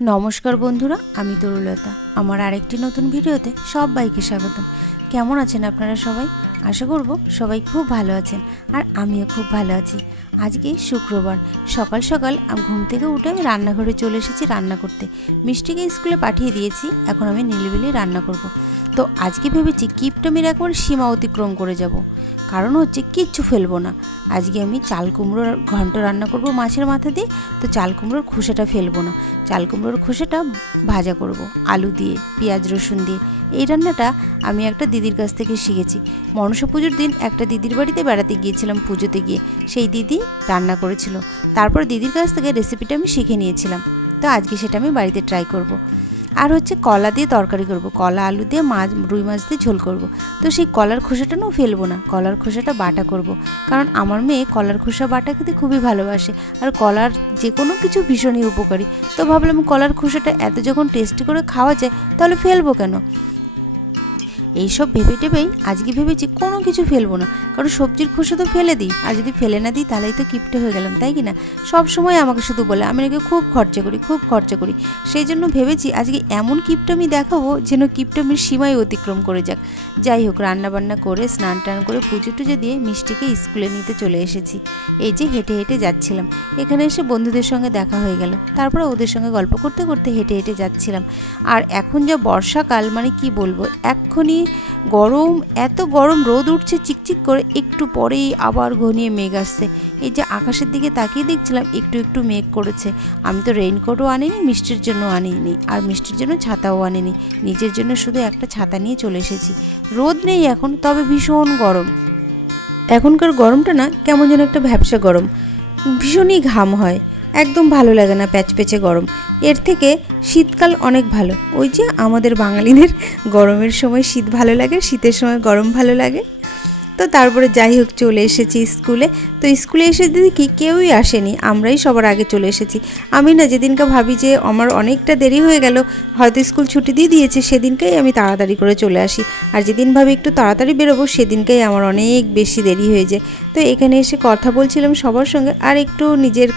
নমস্কার বন্ধুরা, আমি তরুলতা। আমার আরেকটি নতুন ভিডিওতে সবাইকে স্বাগতম। কেমন আছেন আপনারা সবাই? আশা করব সবাই খুব ভালো আছেন, আর আমিও খুব ভালো আছি। আজকে শুক্রবার সকাল সকাল ঘুম থেকে উঠে আমি রান্নাঘরে চলে এসেছি রান্না করতে। মিষ্টিকে স্কুলে পাঠিয়ে দিয়েছি, এখন আমি নিলিবিলি রান্না করব। তো আজকে ভেবেছি কিপটামির একবার সীমা অতিক্রম করে যাব। কারণ হচ্ছে কিচ্ছু ফেলবো না। আজকে আমি চাল কুমড়োর ঘন্ট রান্না করব মাছের মাথা দিয়ে। তো চাল কুমড়োর খোসাটা ফেলবো না, চাল কুমড়োর খোসাটা ভাজা করব আলু দিয়ে, পেঁয়াজ রসুন দিয়ে। এই রান্নাটা আমি একটা দিদির কাছ থেকে শিখেছি। মনসা পুজোর দিন একটা দিদির বাড়িতে বেড়াতে গিয়েছিলাম, পুজোতে গিয়ে সেই দিদি রান্না করেছিল। তারপর দিদির কাছ থেকে রেসিপিটা আমি শিখে নিয়েছিলাম। তো আজকে সেটা আমি বাড়িতে ট্রাই করব। আর হচ্ছে কলা দিয়ে তরকারি করব, কলা আলু দিয়ে রুই মাছ দিয়ে ঝোল করব। তো সেই কলার খোসাটাও ফেলবো না, কলার খোসাটা বাটা করব। কারণ আমার মেয়ে কলার খোসা বাটা খেতে খুবই ভালোবাসে, আর কলার যে কোনো কিছু ভীষণই উপকারী। তো ভাবলাম কলার খোসাটা এত যখন টেস্টি করে খাওয়া যায়, তাহলে ফেলবো কেন। এইসব ভেবে টেবেই আজকে ভেবেছি কোনো কিছু ফেলবো না। কারণ সবজির খোসা তো ফেলে দিই, আর যদি ফেলে না দিই তাহলেই তো কিপটে হয়ে গেলাম, তাই কি না? সব সময় আমাকে শুধু বলে আমি নাকি খুব খরচা করি, খুব খরচা করি। সেই জন্য ভেবেছি আজকে এমন কিপটামি দেখাবো যেন কিপটামির সীমাই অতিক্রম করে যাক। যাই হোক, রান্নাবান্না করে স্নান টান করে পুজো টুজো দিয়ে মিষ্টিকে স্কুলে নিতে চলে এসেছি। এই যে হেঁটে হেঁটে যাচ্ছিলাম, এখানে এসে বন্ধুদের সঙ্গে দেখা হয়ে গেল। তারপরে ওদের সঙ্গে গল্প করতে করতে হেঁটে হেঁটে যাচ্ছিলাম। আর এখন যা বর্ষাকাল, মানে কি বলবো, এক্ষুনি গরম, এত গরম, রোদ উঠছে চিকচিক করে, একটু পরেই আবার ঘনিয়ে মেঘ আসছে। এই যে আকাশের দিকে তাকিয়ে দেখছিলাম একটু একটু মেঘ করেছে। আমি তো রেইনকোটও আনিনি, মিষ্টির জন্য আনিনি, আর মিষ্টির জন্য ছাতাও আনিনি। নিজের জন্য শুধু একটা ছাতা নিয়ে চলে এসেছি। রোদ নেই এখন, তবে ভীষণ গরম। এখনকার গরমটা না কেমন যেন একটা ভ্যাপসা গরম, ভীষণই ঘাম হয়, একদম ভালো লাগে না, প্যাচপ্যাচে গরম। এর থেকে শীতকাল অনেক ভালো। ওই যে আমাদের বাঙালিদের গরমের সময় শীত ভালো লাগে, শীতের সময় গরম ভালো লাগে। তো তারপরে যাই হোক চলে এসেছি স্কুলে। তো স্কুলে এসে দেখি কেউই আসেনি, আমরাই সবার আগে চলে এসেছি। আমি না যেদিনকে ভাবি যে আমার অনেকটা দেরি হয়ে গেল, হয়তো স্কুল ছুটি দিয়ে দিয়েছে, সেদিনকেই আমি তাড়াতাড়ি করে চলে আসি। আর যেদিন ভাবি একটু তাড়াতাড়ি বেরোবো, সেদিনকেই আমার অনেক বেশি দেরি হয়ে যায়। তো এখানে এসে কথা বলছিলাম সবার সঙ্গে, আর একটু নিজের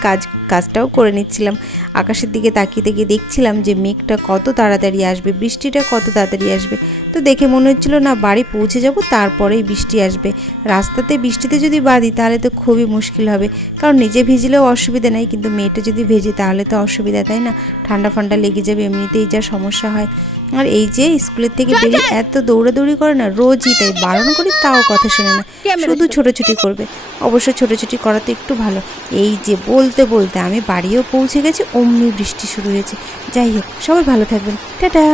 কাজটাও করে নিচ্ছিলাম। আকাশের দিকে তাকিয়ে তাকিয়ে দেখছিলাম যে মেঘটা কত তাড়াতাড়ি আসবে, বৃষ্টিটা কত তাড়াতাড়ি আসবে। তো দেখে মনে হচ্ছিল না বাড়ি পৌঁছে যাব তারপরেই বৃষ্টি আসবে। রাস্তাতে বৃষ্টিতে যদি বাঁধি তাহলে তো খুবই মুশকিল হবে, কারণ নিজে ভিজলেও অসুবিধা নেই, কিন্তু মেয়েটা যদি ভেজে তাহলে তো অসুবিধা, তাই না? ঠান্ডা ফান্ডা লেগে যাবে, এমনিতেই যা সমস্যা হয়। আর এই যে স্কুলের থেকে বেরিয়ে এত দৌড়াদৌড়ি করে না, রোজই তাই, বারণ করি তাও কথা শোনে না, শুধু ছোটাছুটি করবে। অবশ্য ছোটাছুটি করা তো একটু ভালো। এই যে বলতে বলতে আমি বাড়িও পৌঁছে গেছি, অমনি বৃষ্টি শুরু হয়েছে। যাই হোক, সবাই ভালো থাকবেন, টাটা।